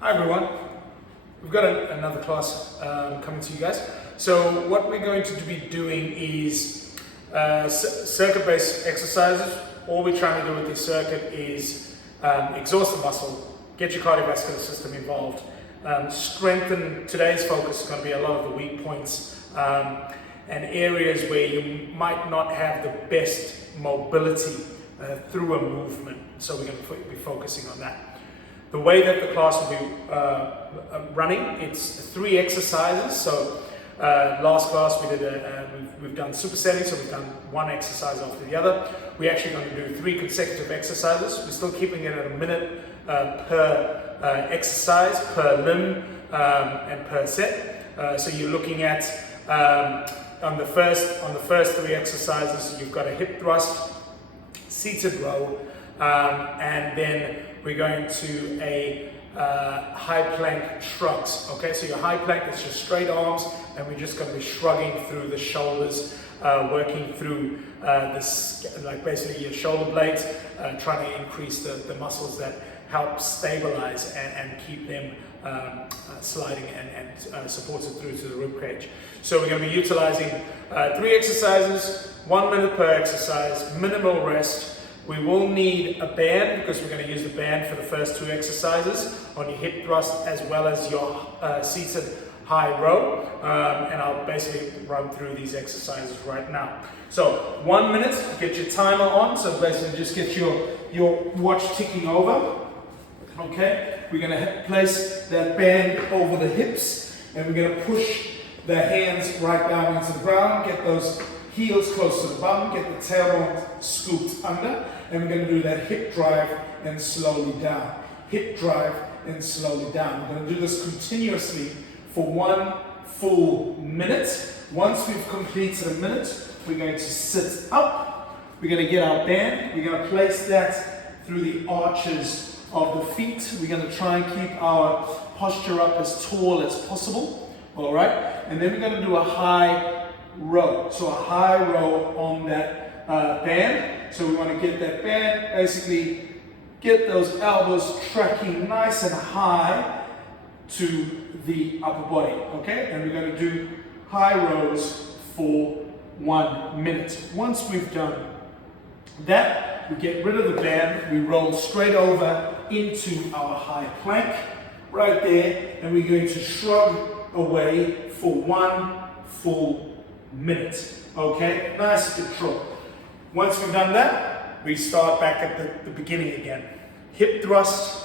Hi everyone, we've got another class coming to you guys. So what we're going to be doing is circuit-based exercises. All we're trying to do with this circuit is exhaust the muscle, get your cardiovascular system involved, strengthen. Today's focus is going to be a lot of the weak points and areas where you might not have the best mobility through a movement. So we're going to be focusing on that. The way that the class will be running, it's 3 exercises. So last class we've done supersetting, so we've done 1 exercise after the other. We're actually going to do 3 consecutive exercises. We're still keeping it at a minute per exercise, per limb, and per set. So you're looking at on the first 3 exercises, you've got a hip thrust, seated row, and then we're going to a high plank shrugs. Okay, so your high plank is just straight arms, and we're just going to be shrugging through the shoulders, working through this, like basically your shoulder blades, trying to increase the muscles that help stabilize and keep them sliding and supported through to the rib cage. So we're going to be utilizing 3 exercises, 1 minute per exercise, minimal rest. We will need a band because we're going to use the band for the first 2 exercises on your hip thrust as well as your seated high row. And I'll basically run through these exercises right now. So 1 minute, get your timer on. So basically just get your watch ticking over. Okay, we're going to place that band over the hips and we're going to push the hands right down into the ground. Get those heels close to the bum, get the tailbone scooped under, and we're going to do that hip drive and slowly down. Hip drive and slowly down. We're going to do this continuously for 1 full minute. Once we've completed a minute, we're going to sit up. We're going to get our band. We're going to place that through the arches of the feet. We're going to try and keep our posture up as tall as possible. All right, and then we're going to do a high row. So a high row on that band. So we want to get that band, basically get those elbows tracking nice and high to the upper body. Okay, and we're going to do high rows for 1 minute. Once we've done that, we get rid of the band, we roll straight over into our high plank right there, and we're going to shrug away for 1 full minute. Okay, nice control. Once we've done that, we start back at the beginning again. Hip thrust,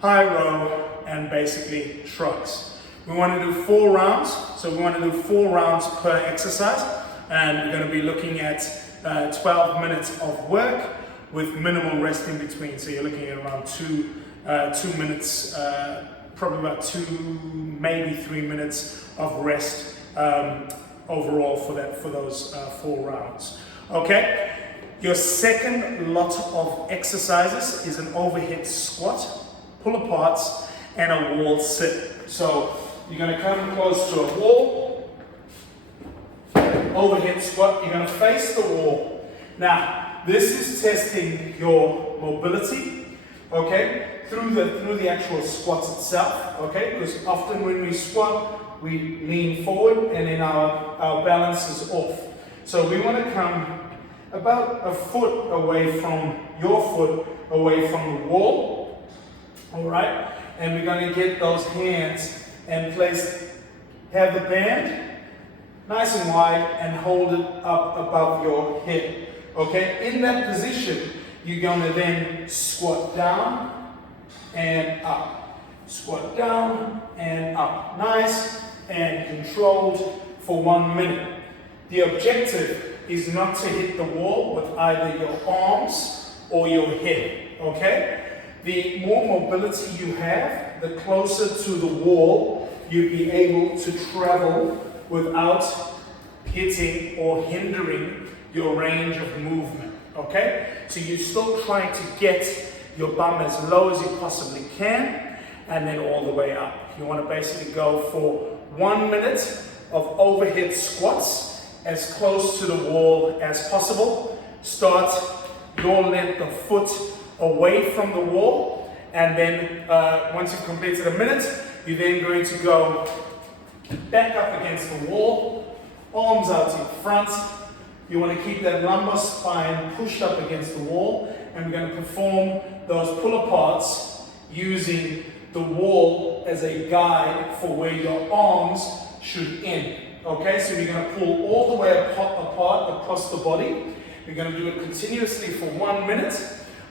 high row, and basically shrugs. We want to do 4 rounds, so we want to do 4 rounds per exercise, and we're going to be looking at 12 minutes of work with minimal rest in between. So you're looking at around 2 minutes, probably about 2, maybe 3 minutes of rest overall for those 4 rounds. Okay, your second lot of exercises is an overhead squat, pull aparts, and a wall sit. So you're going to come close to a wall, overhead squat. You're going to face the wall. Now this is testing your mobility, okay, through the actual squat itself, okay, because often when we squat, we lean forward and then our balance is off. So we want to come about a foot away from your foot, away from the wall, all right, and we're going to get those hands and have the band nice and wide and hold it up above your head. Okay, in that position, you're going to then squat down and up. Squat down and up. Nice and controlled for 1 minute. The objective is not to hit the wall with either your arms or your head. Okay? The more mobility you have, the closer to the wall you'll be able to travel without hitting or hindering your range of movement, okay? So you're still trying to get your bum as low as you possibly can, and then all the way up. You want to basically go for 1 minute of overhead squats as close to the wall as possible. Start your length of foot away from the wall, And then once you've completed a minute, you're then going to go back up against the wall, arms out to your front. You want to keep that lumbar spine pushed up against the wall, and we're going to perform those pull-aparts using the wall as a guide for where your arms should end. Okay, so you're going to pull all the way apart across the body. You're going to do it continuously for 1 minute.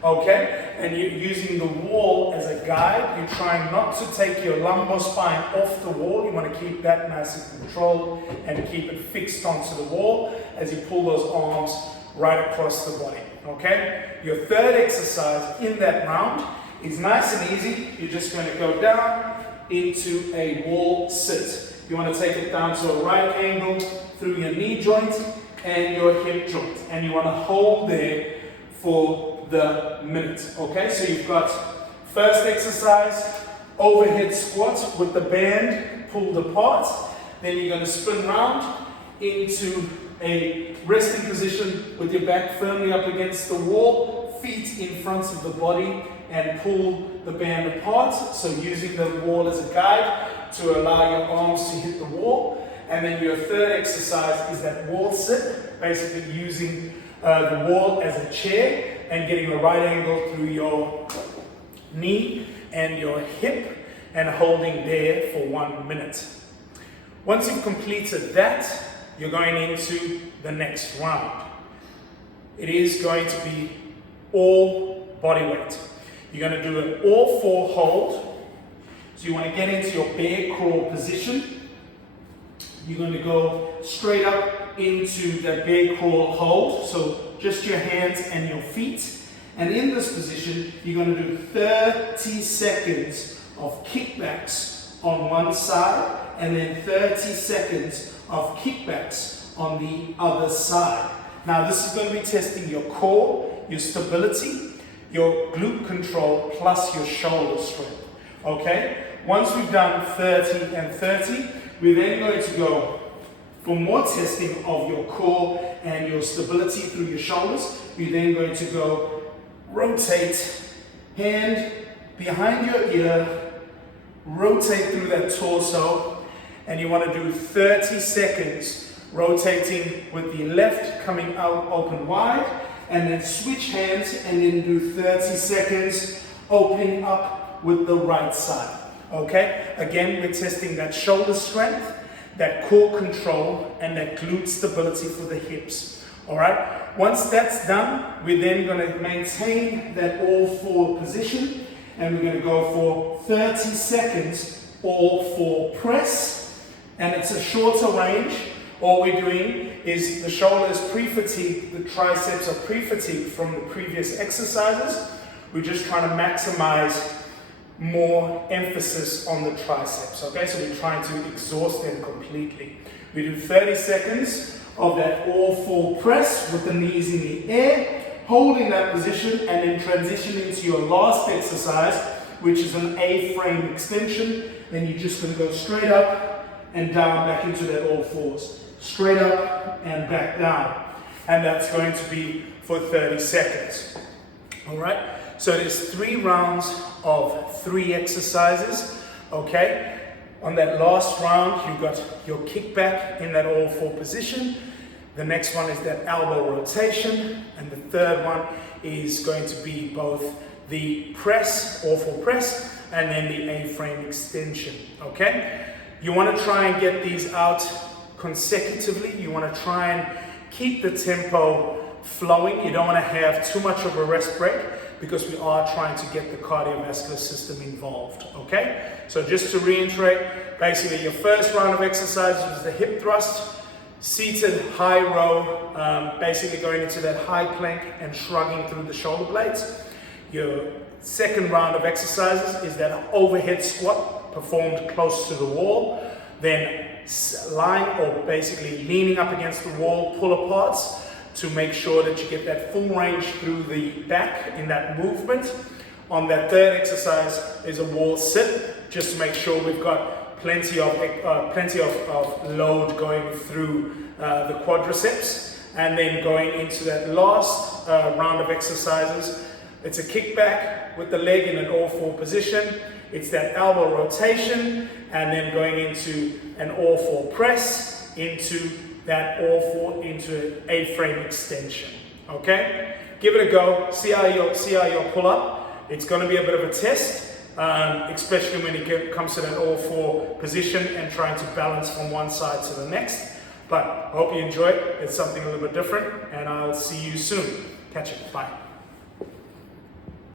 Okay, and you're using the wall as a guide. You're trying not to take your lumbar spine off the wall. You want to keep that nice and controlled and keep it fixed onto the wall as you pull those arms right across the body. Okay, your third exercise in that round is nice and easy. You're just going to go down into a wall sit. You want to take it down to a right angle through your knee joint and your hip joint, and you want to hold there for the minute. Okay, so you've got first exercise, overhead squat with the band pulled apart. Then you're going to spin round into a resting position with your back firmly up against the wall, feet in front of the body, and pull the band apart. So using the wall as a guide to allow your arms to hit the wall. And then your third exercise is that wall sit, basically using the wall as a chair and getting a right angle through your knee and your hip and holding there for 1 minute. Once you've completed that, you're going into the next round. It is going to be all body weight. You're going to do an all four hold. So you want to get into your bear crawl position. You're going to go straight up into the bear crawl hold. So just your hands and your feet. And in this position, you're going to do 30 seconds of kickbacks on one side and then 30 seconds of kickbacks on the other side. Now this is going to be testing your core, your stability, your glute control, plus your shoulder strength. Okay? Once we've done 30 and 30, we're then going to go for more testing of your core and your stability through your shoulders. We're then going to go rotate, hand behind your ear, rotate through that torso, and you want to do 30 seconds rotating with the left coming out open wide, and then switch hands and then do 30 seconds opening up with the right side. Okay, again, we're testing that shoulder strength, that core control, and that glute stability for the hips. All right, once that's done, we're then going to maintain that all four position, and we're going to go for 30 seconds all four press, and it's a shorter range. All we're doing is the shoulder is pre-fatigued, the triceps are pre-fatigued from the previous exercises. We're just trying to maximize more emphasis on the triceps, okay? So we're trying to exhaust them completely. We do 30 seconds of that all four press with the knees in the air, holding that position, and then transitioning to your last exercise, which is an A-frame extension. Then you're just going to go straight up and down back into that all fours. Straight up and back down. And that's going to be for 30 seconds. All right? So there's 3 rounds of 3 exercises, okay? On that last round, you've got your kickback in that all four position. The next one is that elbow rotation. And the third one is going to be both the press, all four press, and then the A-frame extension, okay? You want to try and get these out consecutively. You want to try and keep the tempo flowing. You don't want to have too much of a rest break, because we are trying to get the cardiovascular system involved, okay? So just to reiterate, basically your first round of exercise was the hip thrust, seated high row, basically going into that high plank and shrugging through the shoulder blades. Your second round of exercises is that overhead squat performed close to the wall, then lying or basically leaning up against the wall, pull aparts, to make sure that you get that full range through the back in that movement. On that third exercise is a wall sit, just to make sure we've got plenty of load going through the quadriceps. And then going into that last round of exercises, it's a kickback with the leg in an all-four position. It's that elbow rotation and then going into an all-four press into that all-four into an A-frame extension. Okay? Give it a go. See how you'll pull up. It's going to be a bit of a test, especially when it comes to that all-four position and trying to balance from one side to the next. But I hope you enjoy it. It's something a little bit different, and I'll see you soon. Catch it. Bye.